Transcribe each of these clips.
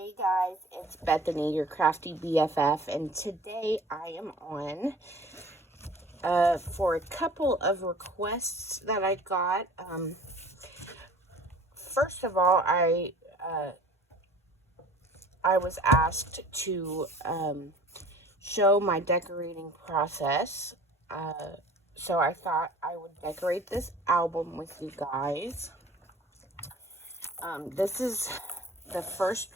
Hey guys, it's Bethany, your crafty BFF, and today I am on for a couple of requests that I got. First of all, I was asked to show my decorating process, so I thought I would decorate this album with you guys. This is the first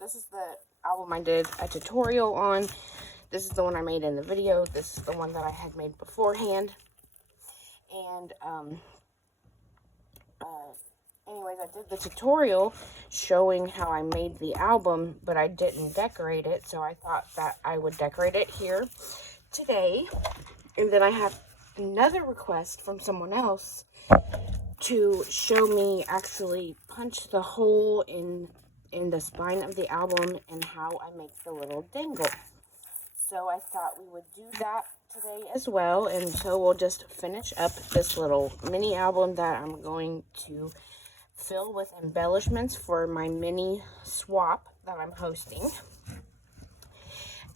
this is the album I did a tutorial on. This is the one I made in the video. This is the one that I had made beforehand. And, anyways, I did the tutorial showing how I made the album, but I didn't decorate it, so I thought that I would decorate it here today. And then I have another request from someone else to show me actually punch the hole in the spine of the album and how I make the little dangle. So I thought we would do that today as well, and so we'll just finish up this little mini album that I'm going to fill with embellishments for my mini swap that I'm hosting.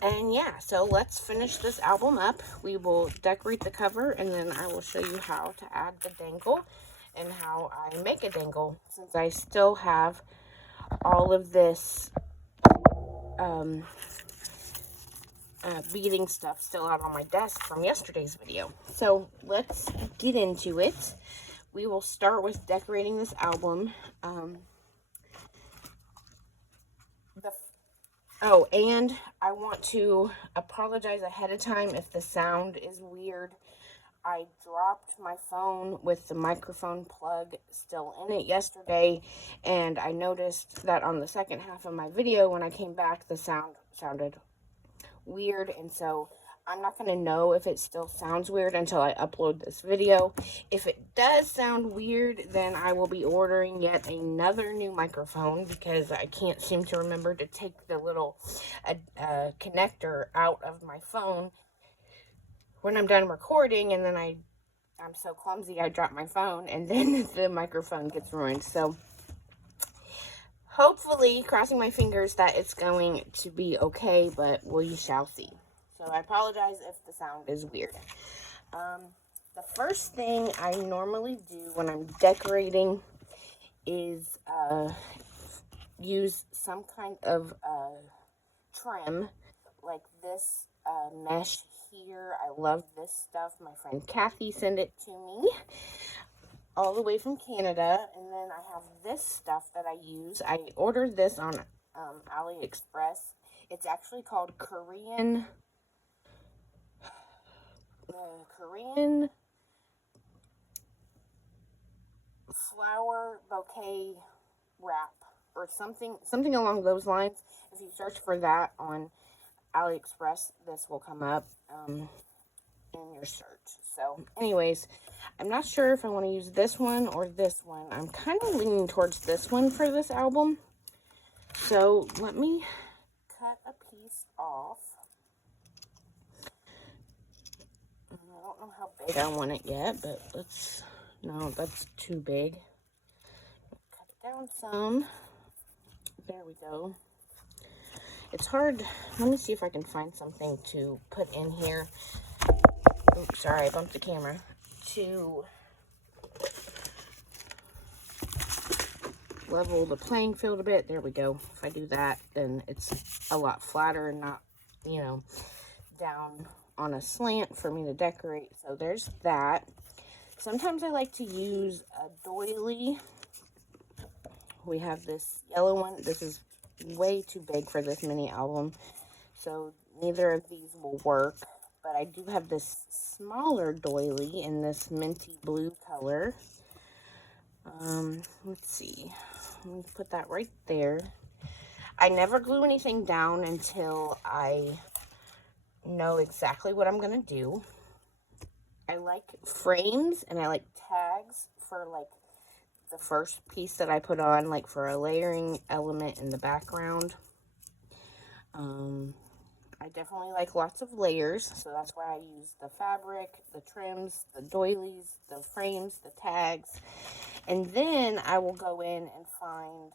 And yeah, so let's finish this album up. We will decorate the cover, and then I will show you how to add the dangle and how I make a dangle, since I still have all of this beading stuff still out on my desk from yesterday's video. So let's get into it. We will start with decorating this album. Oh, and I want to apologize ahead of time if the sound is weird. I dropped my phone with the microphone plug still in it yesterday, and I noticed that on the second half of my video, when I came back, the sound sounded weird, and so I'm not going to know if it still sounds weird until I upload this video. If it does sound weird, then I will be ordering yet another new microphone, because I can't seem to remember to take the little connector out of my phone when I'm done recording, and then I'm so clumsy I drop my phone, and then the microphone gets ruined. So hopefully, crossing my fingers that it's going to be okay, but we shall see. So I apologize if the sound is weird. The first thing I normally do when I'm decorating is use some kind of trim, like this mesh here. I love this stuff. My friend Kathy sent it to me all the way from Canada. And then I have this stuff that I use. I ordered this on AliExpress. It's actually called Korean flower bouquet wrap, or something along those lines. If you search for that on AliExpress, this will come up in your search. So anyways, I'm not sure if I want to use this one or this one. I'm kind of leaning towards this one for this album. So let me cut a piece off. I don't know how big I want it yet, but no, that's too big. Cut it down some. There we go. It's hard. Let me see if I can find something to put in here. Oops, sorry, I bumped the camera. To level the playing field a bit. There we go. If I do that, then it's a lot flatter and not, down on a slant for me to decorate. So there's that. Sometimes I like to use a doily. We have this yellow one. This is way too big for this mini album, so neither of these will work. But I do have this smaller doily in this minty blue color. Let's see. Let me put that right there. I never glue anything down until I know exactly what I'm going to do. I like frames and I like tags for like the first piece that I put on, like for a layering element in the background. I definitely like lots of layers, so that's why I use the fabric, the trims, the doilies, the frames, the tags. And then I will go in and find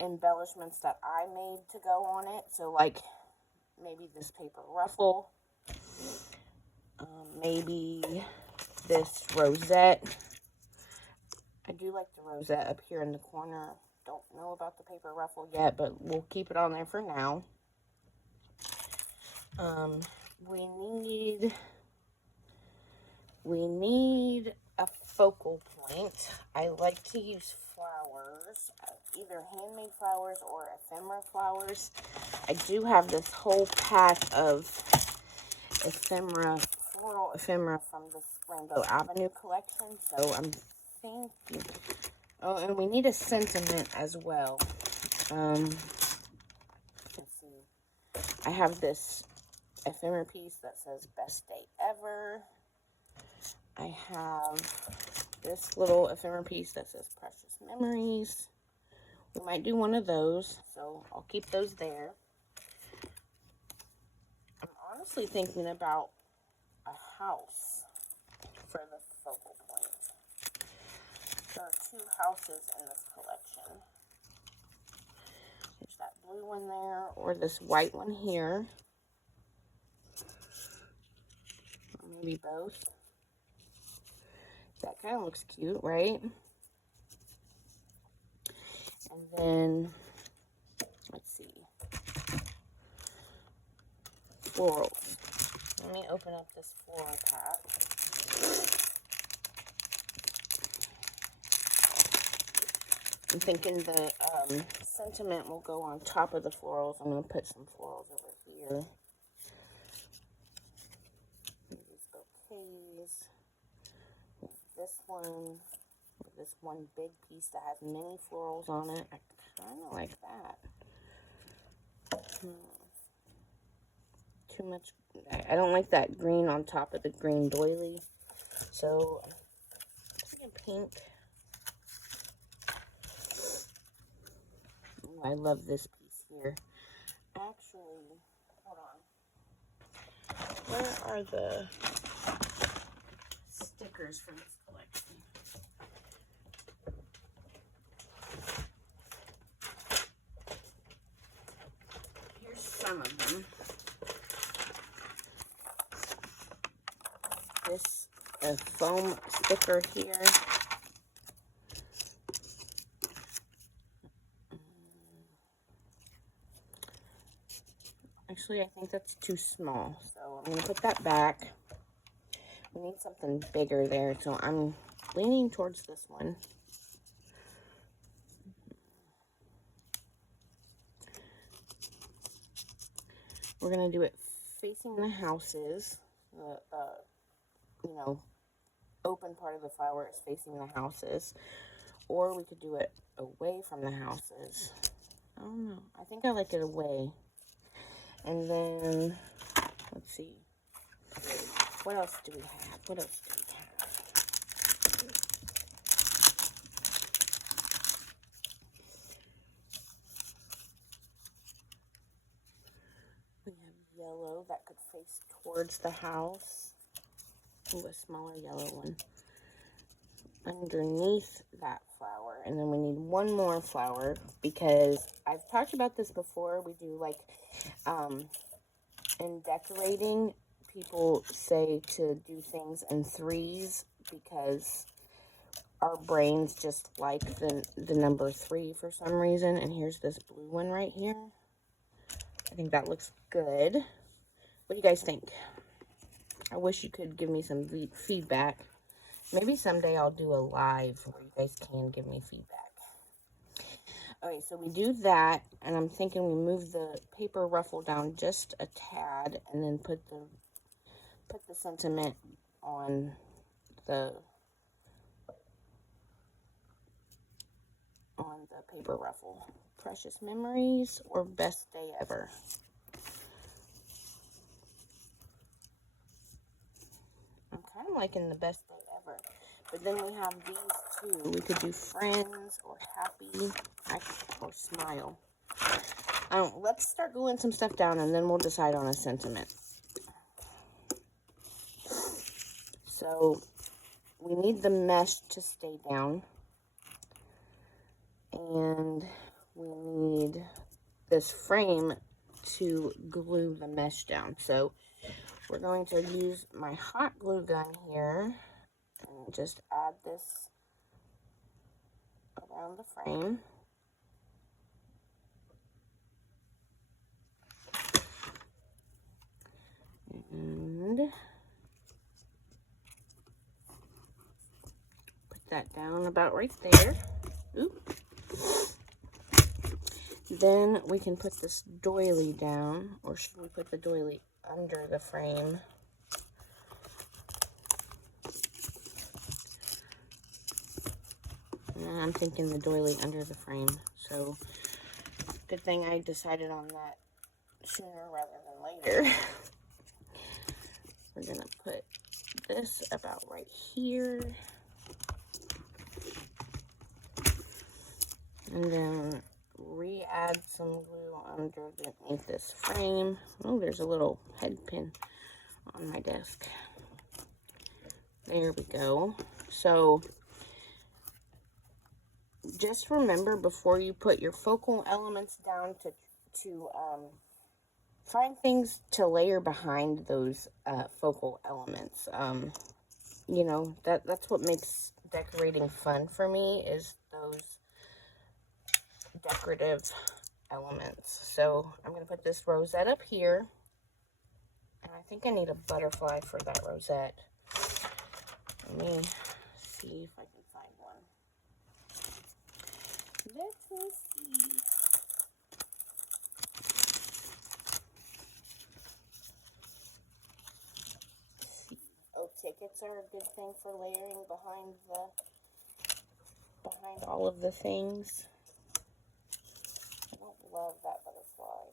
embellishments that I made to go on it. So like maybe this paper ruffle, maybe this rosette. I do like the rosette up here in the corner. Don't know about the paper ruffle yet, but we'll keep it on there for now. We need a focal point. I like to use flowers, either handmade flowers or ephemera flowers. I do have this whole pack of ephemera, floral ephemera from this Rainbow Avenue collection. So I'm thinking, oh, and we need a sentiment as well. Let's see. I have this ephemera piece that says best day ever. I have this little ephemera piece that says precious memories. We might do one of those, so I'll keep those there. I'm honestly thinking about a house for the focal point. There are 2 houses in this collection. There's that blue one there, or this white one here. Or maybe both. That kind of looks cute, right? And then, let's see. Florals. Let me open up this floral pack. I'm thinking the sentiment will go on top of the florals. I'm going to put some florals over here. These bouquets. This one big piece that has many florals on it. I kind of like that. Too much. I don't like that green on top of the green doily. So, I'm thinking pink. Ooh, I love this piece here. Actually, hold on. Where are the stickers from this collection? Here's some of them. This a foam sticker here. Actually, I think that's too small, so I'm going to put that back. We need something bigger there, so I'm leaning towards this one. We're going to do it facing the houses. You know, open part of the flower is facing the houses. Or we could do it away from the houses. I don't know. I think I like it away. And then, let's see. What else do we have? What else do we have? We have yellow that could face towards the house. Ooh, a smaller yellow one. Underneath that flower. And then we need one more flower because I've talked about this before. We do like, in decorating, people say to do things in 3s because our brains just like the number 3 for some reason. And here's this blue one right here. I think that looks good. What do you guys think? I wish you could give me some feedback. Maybe someday I'll do a live where you guys can give me feedback. Okay, so we do that, and I'm thinking we move the paper ruffle down just a tad, and then put the sentiment on the paper ruffle. Precious memories or best day ever. I'm kind of liking the best day ever. But then we have these two. We could do friends or happy or smile. Let's start gluing some stuff down and then we'll decide on a sentiment. So we need the mesh to stay down. And we need this frame to glue the mesh down. So we're going to use my hot glue gun here and just add this around the frame. And put that down about right there. Oop. Then we can put this doily down, or should we put the doily under the frame? I'm thinking the doily under the frame, so good thing I decided on that sooner rather than later. We're gonna put this about right here, and then re-add some glue underneath this frame. Oh, there's a little head pin on my desk. There we go. So just remember, before you put your focal elements down, to find things to layer behind those focal elements. You know, that's what makes decorating fun for me, is those decorative elements. So I'm going to put this rosette up here, and I think I need a butterfly for that rosette. Let me see if I can find one. Let me see. Oh, tickets are a good thing for layering behind all of the things. I don't love that butterfly.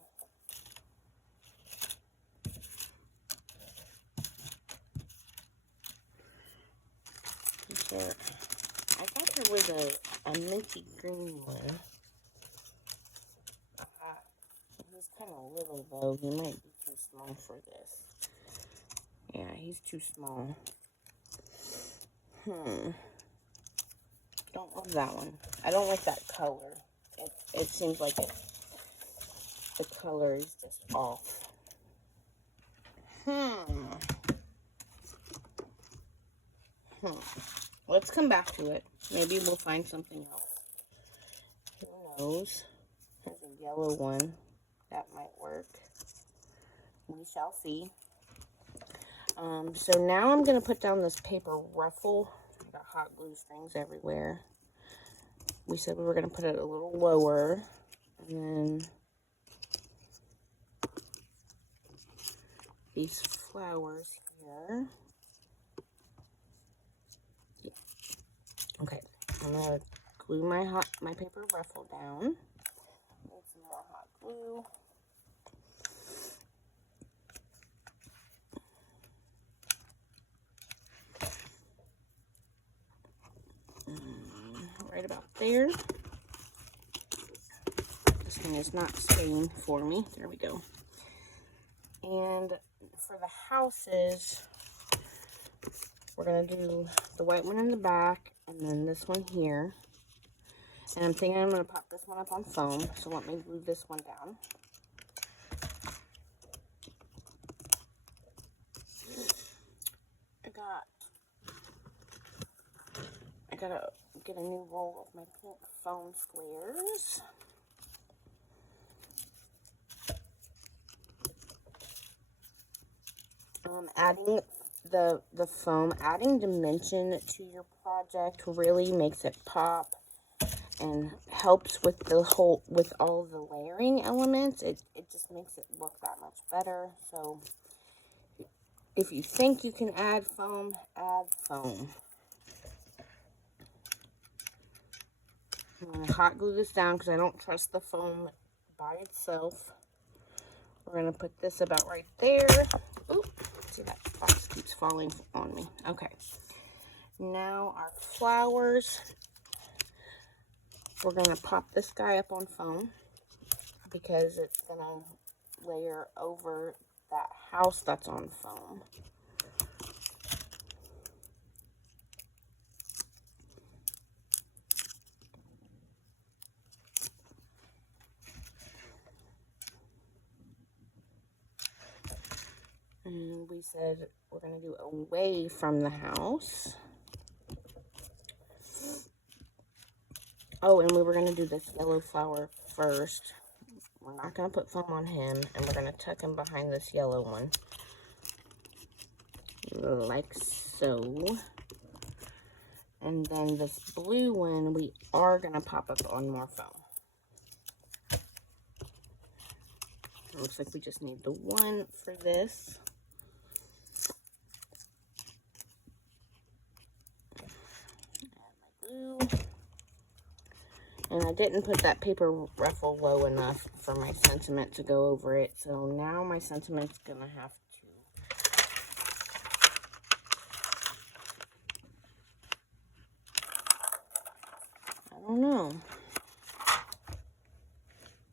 There, I thought there was a minty green one. He's kind of little though. He might be too small for this. Yeah, he's too small. Don't love that one. I don't like that color. It seems like the color is just off. Let's come back to it. Maybe we'll find something else. Who knows? There's a yellow one. That might work. We shall see. So now I'm going to put down this paper ruffle. I got hot glue strings everywhere. We said we were going to put it a little lower. And then these flowers here. Yeah. Okay. I'm going to glue my paper ruffle down. Need some more hot glue. Right about there. This thing is not staying for me. There we go. And for the houses, we're going to do the white one in the back, and then this one here. And I'm thinking I'm going to pop this one up on foam, so let me glue this one down. I gotta get a new roll of my pink foam squares. Adding the foam, adding dimension to your project really makes it pop and helps with all the layering elements. It just makes it look that much better. So if you think you can add foam, add foam. I'm going to hot glue this down because I don't trust the foam by itself. We're going to put this about right there. Oop, see, that box keeps falling on me. Okay. Now our flowers. We're going to pop this guy up on foam because it's going to layer over that house that's on foam. And we said we're going to do away from the house. Oh, and we were going to do this yellow flower first. We're not going to put foam on him, and we're going to tuck him behind this yellow one. Like so. And then this blue one, we are going to pop up on more foam. It looks like we just need the one for this. Blue. And I didn't put that paper ruffle low enough for my sentiment to go over it. So now my sentiment's going to have I don't know.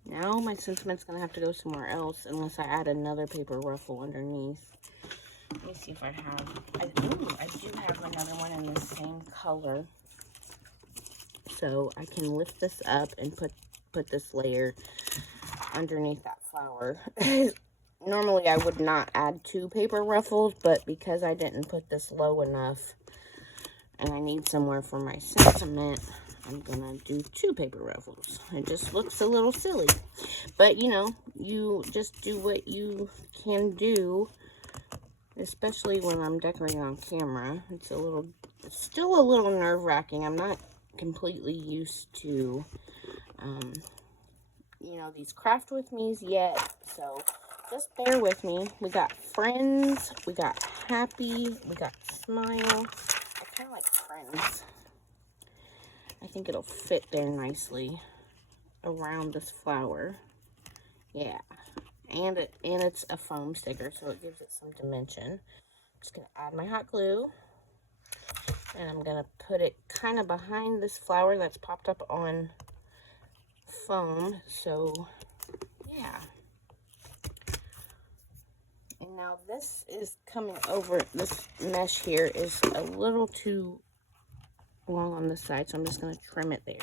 Now my sentiment's going to have to go somewhere else unless I add another paper ruffle underneath. Let me see if I have. I do have another one in the same color. So I can lift this up and put this layer underneath that flower. Normally I would not add 2 paper ruffles, but because I didn't put this low enough and I need somewhere for my sentiment, I'm gonna do 2 paper ruffles. It just looks a little silly, but you know, you just do what you can do, especially when I'm decorating on camera. It's still a little nerve-wracking. I'm not completely used to you know, these craft with me's yet, so just bear with me. We got friends, we got happy, we got smile. I kind of like friends. I think it'll fit there nicely around this flower. Yeah, and it's a foam sticker, so it gives it some dimension. I'm just gonna add my hot glue, and I'm gonna put it kind of behind this flower that's popped up on foam. So yeah, and now this is coming over. This mesh here is a little too long on this side, so I'm just going to trim it there.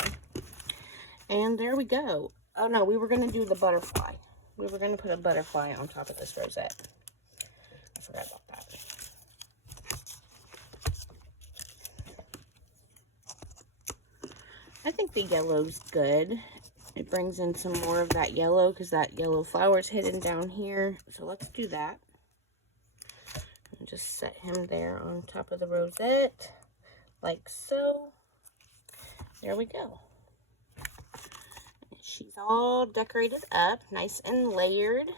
And there we go. Oh no, we were going to do the butterfly. We were going to put a butterfly on top of this rosette. I forgot about that. I think the yellow's good. It brings in some more of that yellow because that yellow flower's hidden down here. So let's do that. And just set him there on top of the rosette, like so. There we go. She's all decorated up, nice and layered.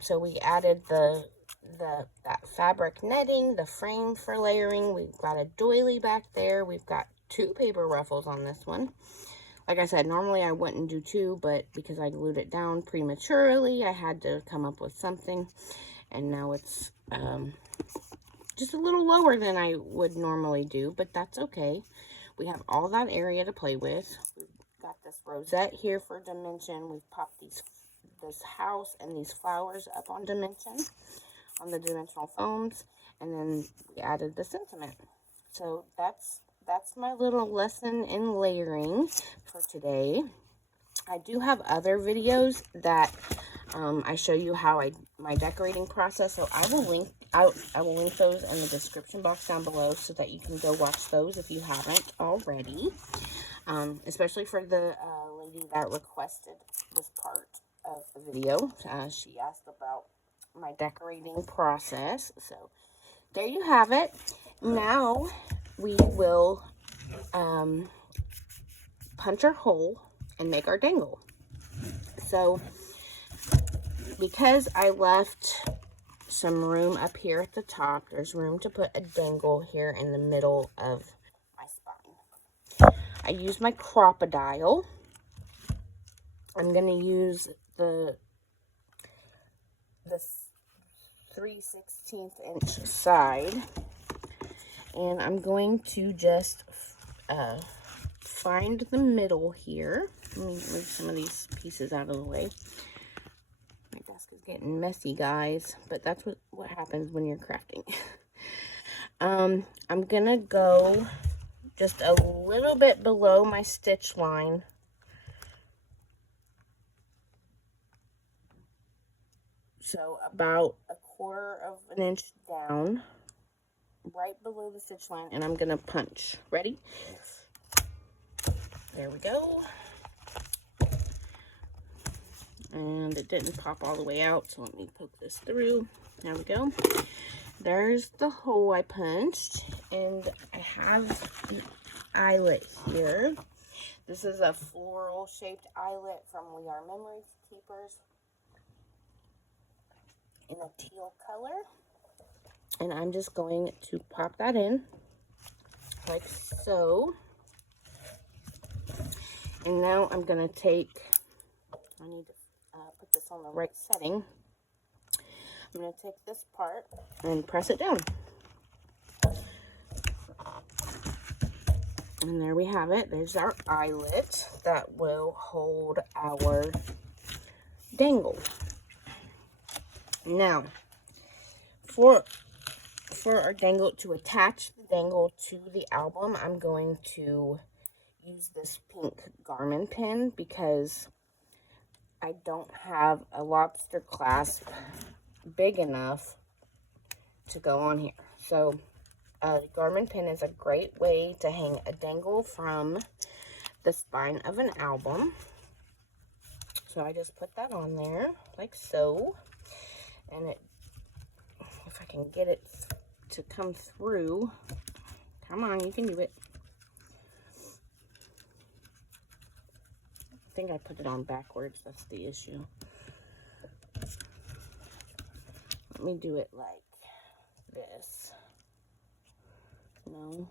So we added that fabric netting, the frame for layering. We've got a doily back there. We've got 2 paper ruffles on this one. Like I said, normally I wouldn't do 2, but because I glued it down prematurely, I had to come up with something. And now it's just a little lower than I would normally do, but that's okay. We have all that area to play with. We've got this rosette here for dimension. We've popped this house and these flowers up on dimension, on the dimensional foams, and then we added the sentiment. So that's my little lesson in layering for today. I do have other videos that I show you how my decorating process, so I will link those in the description box down below so that you can go watch those if you haven't already. Especially for the lady that requested this part of the video. She asked about my decorating process. So there you have it. Now we will punch our hole and make our dangle. So because I left some room up here at the top, there's room to put a dangle here in the middle of my spine. I use my crocodile. I'm going to use the 3/16 inch side, and I'm going to just find the middle here. Let me move some of these pieces out of the way. My desk is getting messy, guys, but that's what happens when you're crafting. I'm gonna go just a little bit below my stitch line. So about 1/4 of an inch down, right below the stitch line, and I'm gonna punch. Ready? Yes. There we go. And it didn't pop all the way out, so let me poke this through. There we go. There's the hole I punched, and I have an eyelet here. This is a floral shaped eyelet from We Are Memory Keepers in a teal color. And I'm just going to pop that in like so. And now I'm going to take, I need to put this on the right setting. I'm going to take this part and press it down. And there we have it. There's our eyelet that will hold our dangle. Now, for our dangle, to attach the dangle to the album, I'm going to use this pink Garmin pin because I don't have a lobster clasp big enough to go on here. So the Garmin pin is a great way to hang a dangle from the spine of an album. So I just put that on there like so, and it, if I can get it to come through, come on, you can do it. I think I put it on backwards, that's the issue. Let me do it like this. No.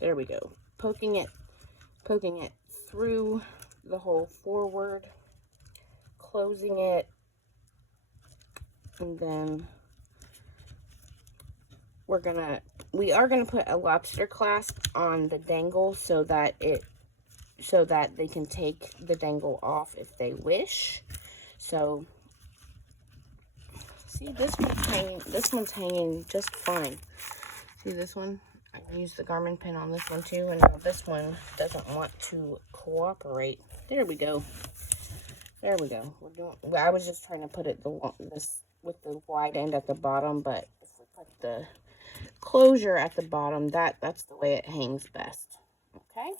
There we go. Poking it through the hole forward, closing it, and then we are gonna put a lobster clasp on the dangle so that they can take the dangle off if they wish. So see, this one's hanging just fine. See this one? I used the Garmin pin on this one too, and now this one doesn't want to cooperate. There we go. There we go. I was just trying to put it this with the wide end at the bottom, but if we put the closure at the bottom, that's the way it hangs best. Okay.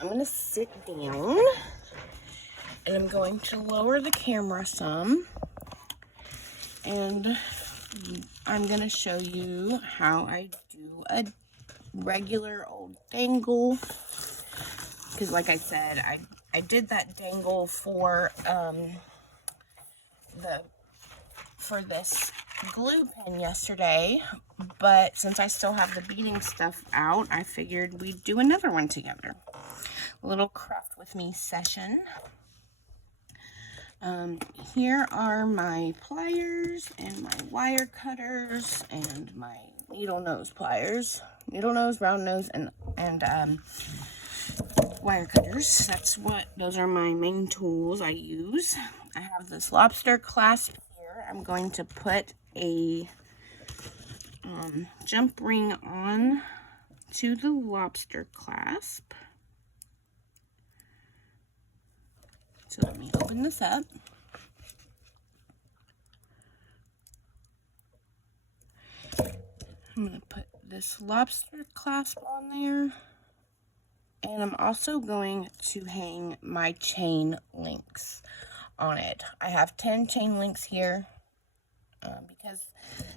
I'm gonna sit down, and I'm going to lower the camera some, and I'm going to show you how I do a regular old dangle, because like I said, I did that dangle for this glue pen yesterday, but since I still have the beading stuff out, I figured we'd do another one together. A little craft with me session. Here are my pliers and my wire cutters and my needle nose pliers, needle nose, round nose, and wire cutters. Those are my main tools I use. I have this lobster clasp here. I'm going to put a jump ring on to the lobster clasp. So let me open this up. I'm going to put this lobster clasp on there. And I'm also going to hang my chain links on it. I have 10 chain links here. Because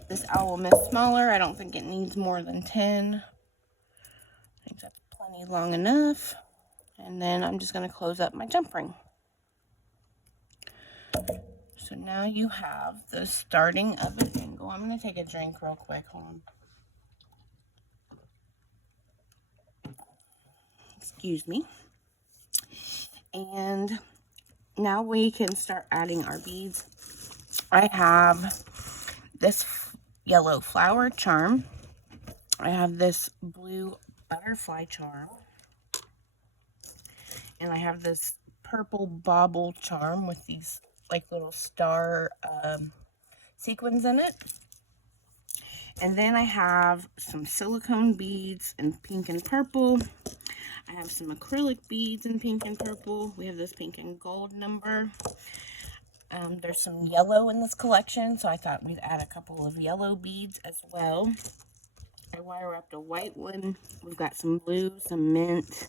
this album is smaller, I don't think it needs more than 10. I think that's plenty long enough. And then I'm just going to close up my jump ring. So now you have the starting of a dangle. I'm going to take a drink real quick. Hold on. Excuse me. And now we can start adding our beads. I have this yellow flower charm. I have this blue butterfly charm. And I have this purple bauble charm with these like little star sequins in it. And then I have some silicone beads in pink and purple. I have some acrylic beads in pink and purple. We have this pink and gold number. There's some yellow in this collection, so I thought we'd add a couple of yellow beads as well. I wire wrapped a white one. We've got some blue, some mint,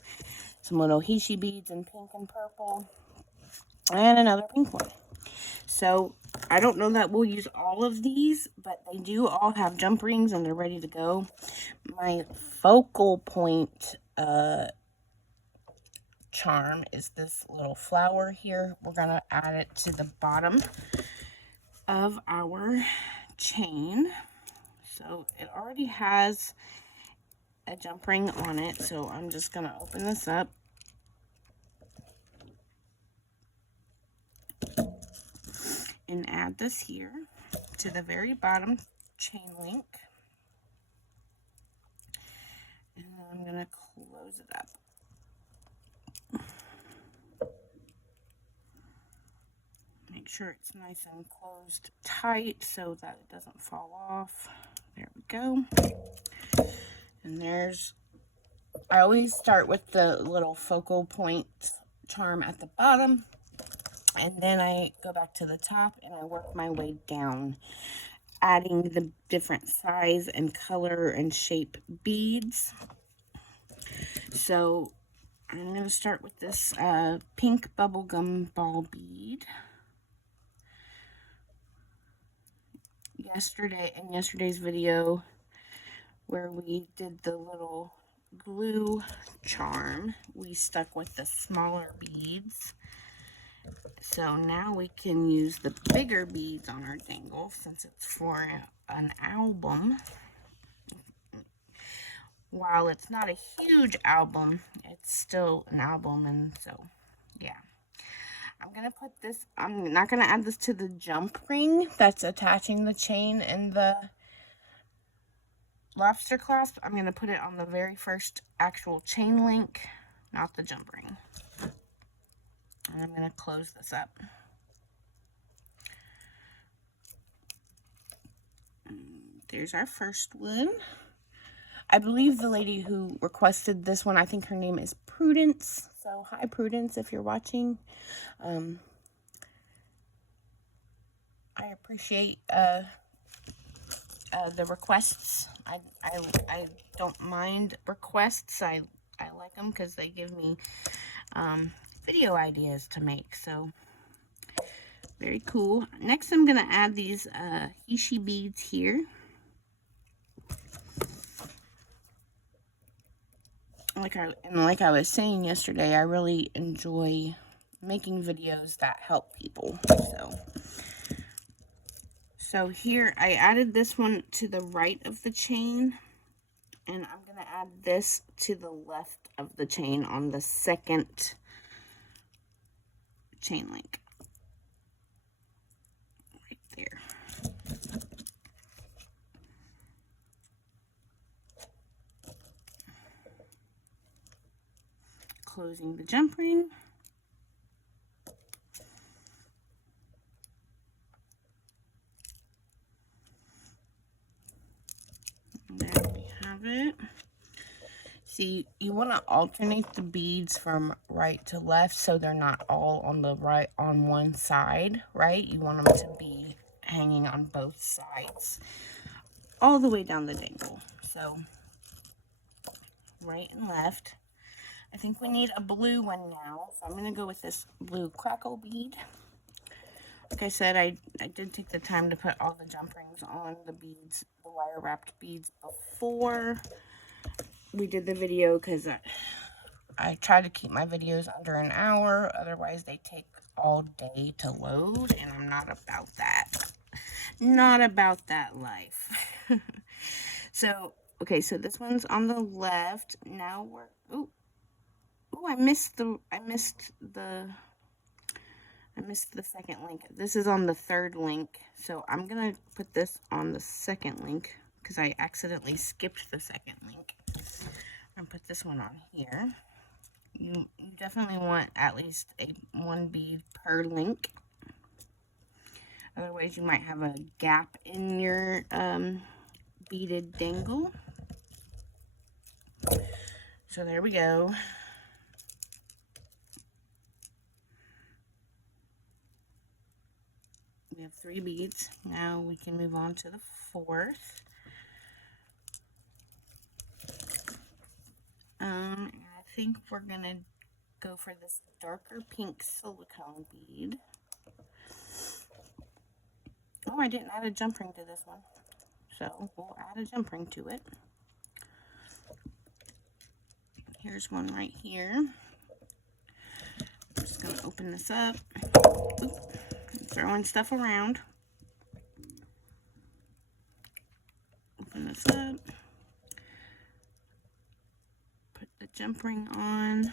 some little Hishi beads in pink and purple, and another pink one. So I don't know that we'll use all of these, but they do all have jump rings and they're ready to go. My focal point charm is this little flower here. We're going to add it to the bottom of our chain. So it already has a jump ring on it, so I'm just going to open this up. And add this here to the very bottom chain link. And then I'm going to close it up. Make sure it's nice and closed tight so that it doesn't fall off. There we go. And there's, I always start with the little focal point charm at the bottom. And then I go back to the top and I work my way down, adding the different size and color and shape beads. So I'm going to start with this pink bubblegum ball bead. In yesterday's video where we did the little glue charm, we stuck with the smaller beads. So now we can use the bigger beads on our dangle since it's for an album. While it's not a huge album, it's still an album, and so yeah. I'm going to put this, I'm not going to add this to the jump ring that's attaching the chain and the lobster clasp. I'm going to put it on the very first actual chain link, not the jump ring. And I'm going to close this up. There's our first one. I believe the lady who requested this one, I think her name is Prudence. So, hi Prudence, if you're watching. I appreciate the requests. I don't mind requests. I like them because they give me video ideas to make. So, very cool. Next, I'm going to add these Hishi beads here. Like I was saying yesterday, I really enjoy making videos that help people. So here I added this one to the right of the chain, and I'm going to add this to the left of the chain on the second chain link. Right there. Closing the jump ring. There we have it. See, you want to alternate the beads from right to left so they're not all on the right on one side, right? You want them to be hanging on both sides all the way down the dangle. So right and left. I think we need a blue one now, so I'm going to go with this blue crackle bead. Like I said, I did take the time to put all the jump rings on the beads, the wire wrapped beads, before we did the video, because I try to keep my videos under an hour, otherwise they take all day to load, and I'm not about that. Not about that life. So, okay, so this one's on the left. Now we're, oh, I missed the second link. This is on the third link, so I'm gonna put this on the second link because I accidentally skipped the second link. I'm gonna put this one on here. You definitely want at least one bead per link. Otherwise, you might have a gap in your beaded dangle. So there we go. we have 3 beads. Now we can move on to the 4th. I think we're gonna go for this darker pink silicone bead. Oh, I didn't add a jump ring to this one, so we'll add a jump ring to it. Here's one right here. I'm just going to open this up. Oop, throwing stuff around. Open this up. Put the jump ring on.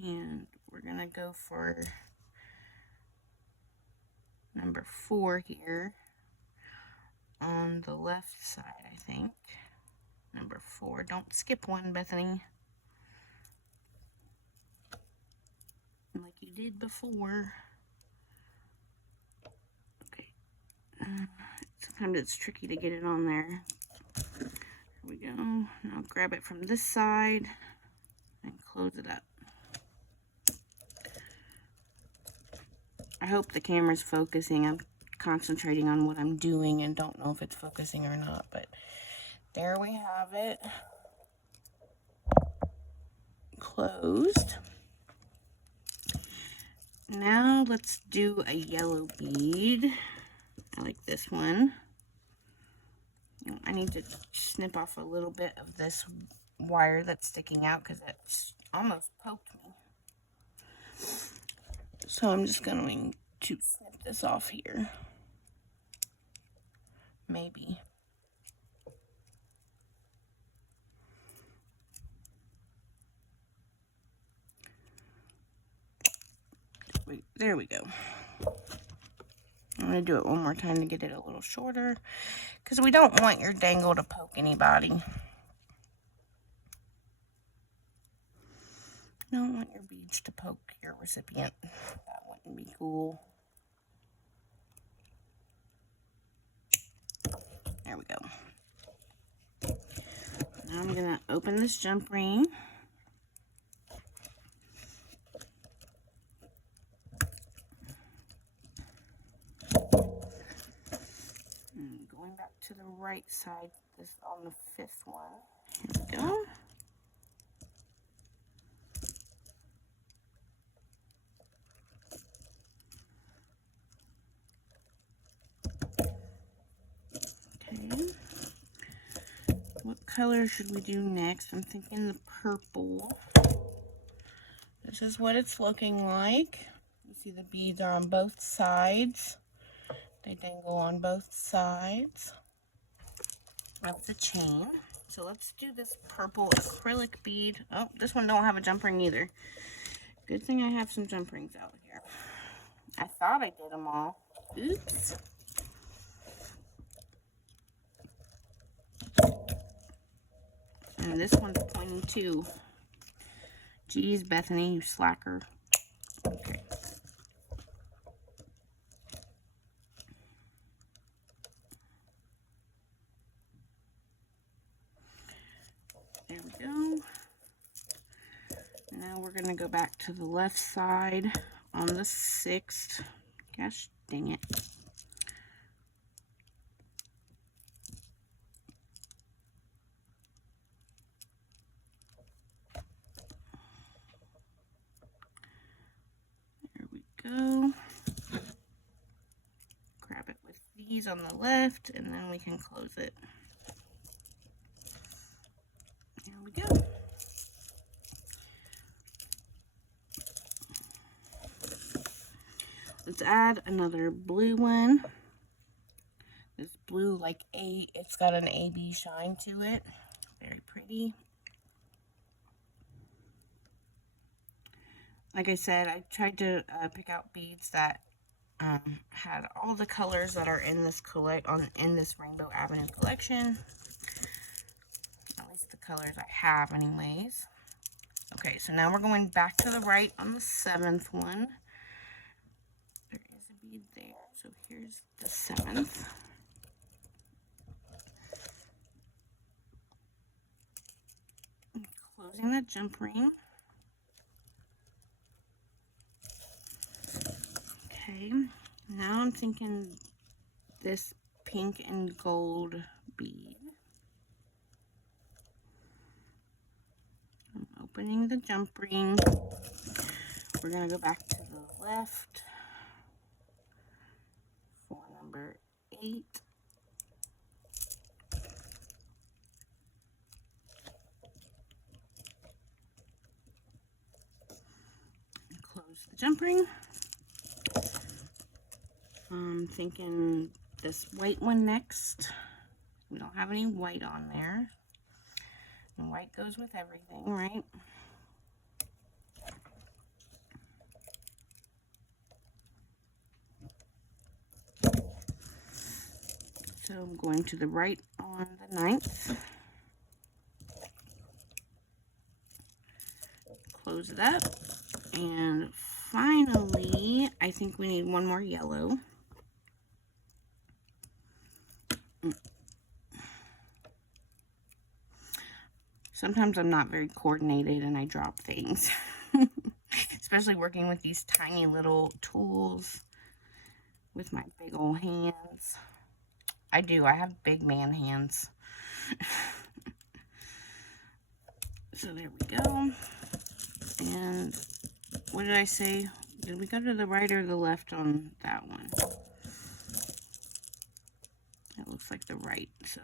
And we're going to go for number 4 here on the left side, I think. Number 4. Don't skip one, Bethany. Like you did before. Okay. Sometimes it's tricky to get it on there. Here we go. Now grab it from this side and close it up. I hope the camera's focusing. I'm concentrating on what I'm doing and don't know if it's focusing or not, but there we have it. Closed. Now let's do a yellow bead. I like this one. I need to snip off a little bit of this wire that's sticking out because it's almost poked me. So I'm just going to snip this off here. Maybe. There we go. I'm going to do it one more time to get it a little shorter because we don't want your dangle to poke anybody. Don't want your beads to poke your recipient. That wouldn't be cool. There we go. Now I'm going to open this jump ring. And going back to the right side, this on the 5th one. Here we go. What color should we do next? I'm thinking the purple. This is what it's looking like. You see the beads are on both sides. They dangle on both sides of the chain. So let's do this purple acrylic bead. Oh, this one don't have a jump ring either. Good thing I have some jump rings out here. I thought I did them all. Oops. And this one's pointing too. Geez, Bethany, you slacker. Okay. There we go. Now we're going to go back to the left side on the 6th. Gosh dang it. Go. Grab it with these on the left and then we can close it. There we go. Let's add another blue one. This blue, like it's got an AB shine to it. Very pretty. Like I said, I tried to pick out beads that had all the colors that are in this in this Rainbow Avenue collection. At least the colors I have, anyways. Okay, so now we're going back to the right on the 7th one. There is a bead there, so here's the 7th. Closing that jump ring. Okay, now I'm thinking this pink and gold bead. I'm opening the jump ring. We're going to go back to the left for number 8. And close the jump ring. I'm thinking this white one next. We don't have any white on there. And white goes with everything, right? So I'm going to the right on the 9th. Close it up. And finally, I think we need one more yellow. Sometimes I'm not very coordinated and I drop things. Especially working with these tiny little tools with my big old hands. I have big man hands. So there we go. And what did I say? Did we go to the right or the left on that one? It looks like the right, so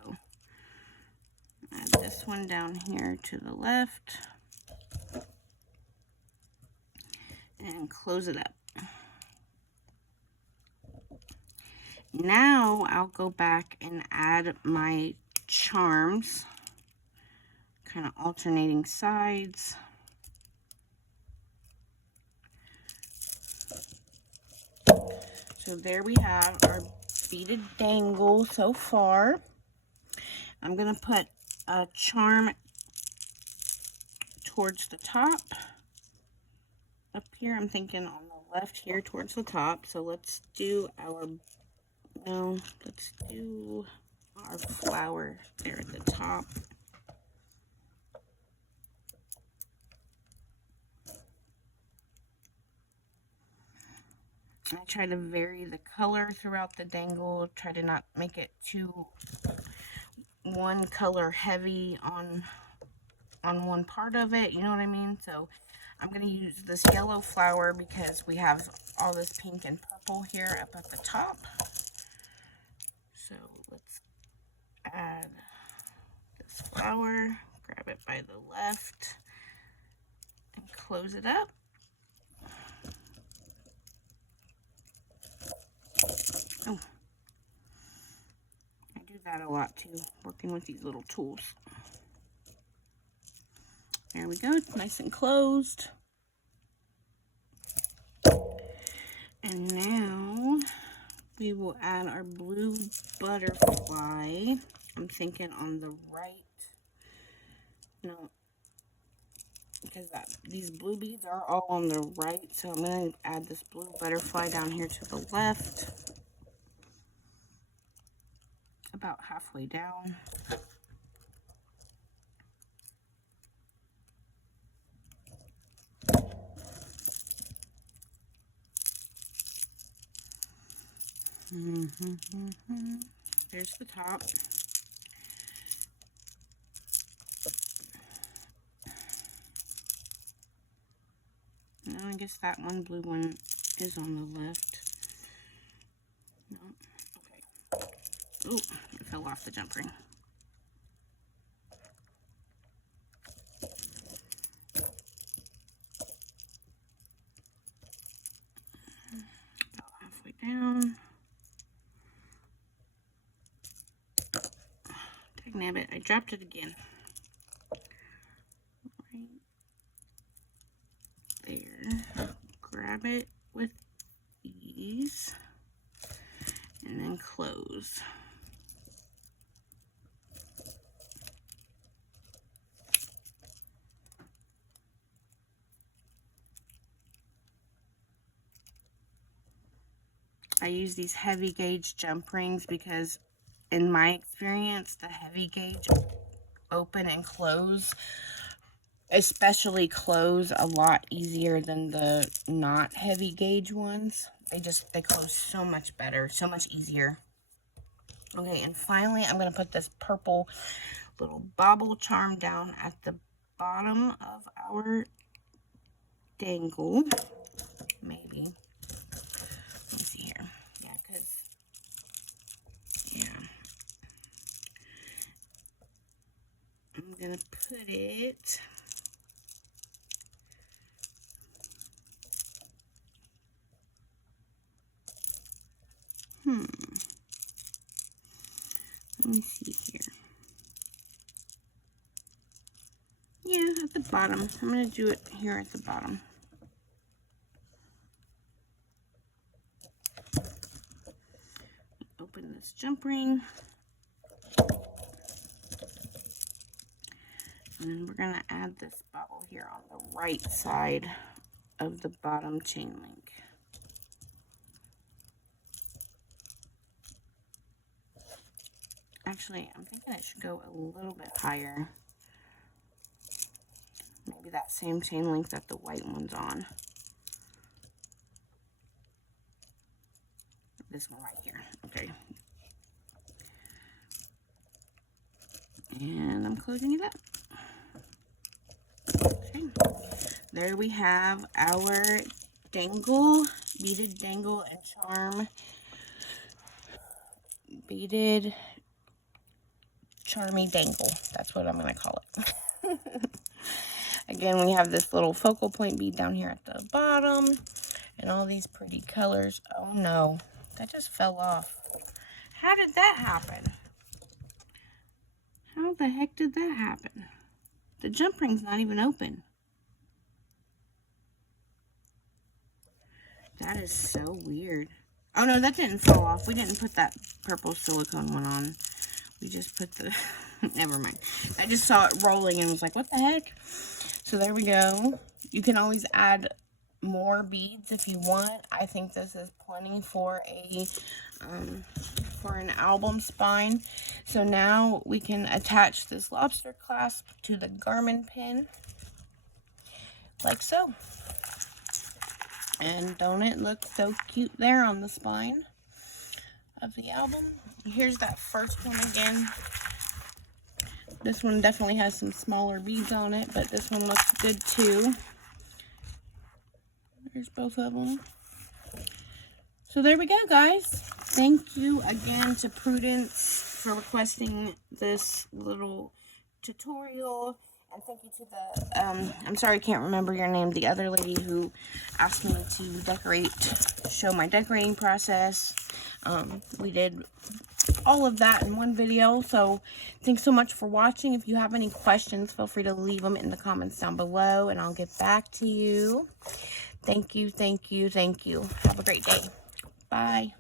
add this one down here to the left and close it up. Now I'll go back and add my charms, kind of alternating sides. So there we have our beaded dangle so far. I'm going to put a charm towards the top. Up here, I'm thinking on the left here towards the top. So let's do our flower there at the top. I try to vary the color throughout the dangle, try to not make it too one color heavy on one part of it, you know what I mean? So I'm going to use this yellow flower because we have all this pink and purple here up at the top. So let's add this flower, grab it by the left, and close it up. Oh, I do that a lot too, working with these little tools. There we go, it's nice and closed. And now we will add our blue butterfly. I'm thinking on the right. No, because these blue beads are all on the right, so I'm going to add this blue butterfly down here to the left. About halfway down. There's the top. No, I guess that one blue one is on the left. No, okay. Oh, it fell off the jump ring. About halfway down. Dagnabbit, I dropped it again. Right there. Grab it with ease and then close. I use these heavy gauge jump rings because in my experience, the heavy gauge open and close, especially close, a lot easier than the not heavy gauge ones. they close so much better, so much easier. Okay, and finally, I'm going to put this purple little bobble charm down at the bottom of our dangle. Maybe. Let me see here. Yeah, because, yeah. I'm going to put it... Let me see here. Yeah, at the bottom. I'm going to do it here at the bottom. Open this jump ring. And then we're going to add this bobble here on the right side of the bottom chain link. Actually, I'm thinking it should go a little bit higher. Maybe that same chain link that the white one's on. This one right here. Okay. And I'm closing it up. Okay. There we have our dangle, beaded dangle and charm. Beaded charmy dangle. That's what I'm going to call it. Again, we have this little focal point bead down here at the bottom. And all these pretty colors. Oh no, that just fell off. How did that happen? How the heck did that happen? The jump ring's not even open. That is so weird. Oh no, that didn't fall off. We didn't put that purple silicone one on. We just put the... Never mind. I just saw it rolling and was like, what the heck? So there we go. You can always add more beads if you want. I think this is plenty for an album spine. So now we can attach this lobster clasp to the Garmin pin, like so. And don't it look so cute there on the spine of the album? Here's that first one again. This one definitely has some smaller beads on it, but this one looks good too. There's both of them. So there we go, guys. Thank you again to Prudence for requesting this little tutorial. And thank you to the, I'm sorry I can't remember your name, the other lady who asked me to show my decorating process. We did all of that in one video. So thanks so much for watching. If you have any questions, feel free to leave them in the comments down below and I'll get back to you. Thank you, thank you, thank you. Have a great day. Bye.